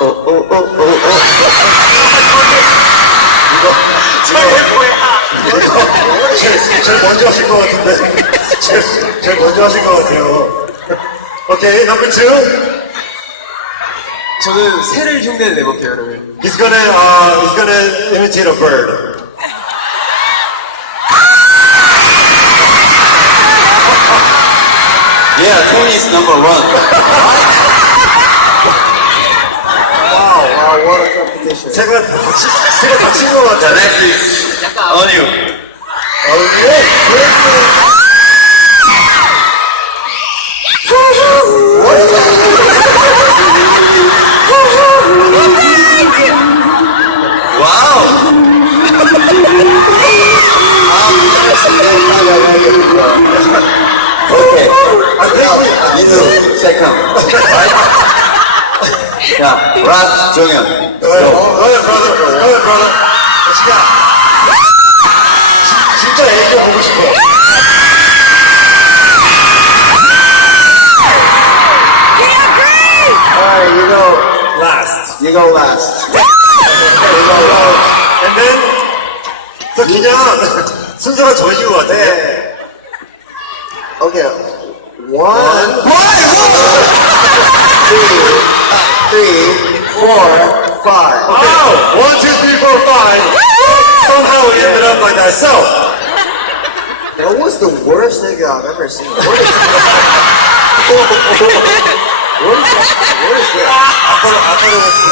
저게 뭐야? 제일 먼저 하신 것 같은데. 제일 먼저 하신 것 같아요. 오케이, number 2. 저는 새를 흉내 내볼게요, 여러분. He's gonna imitate a bird. Yeah, Tony is number 1. Wow, what a competition. 제가 다친 것 같아요. Next is Onyu. Wow! Okay. Minho, second. Yeah, last Jonghyun. Let's go. brother. Let's go. 진짜 애교 보고 싶어. Alright, you go last. You go last. And then 저 그냥 순서가 저인 것 같아. Okay. 1, 2, 3, 4, 5. Wow! 1, 2, 3, 4, 5. Somehow it ended up like that. So, That was the worst thing I've ever seen. What is that?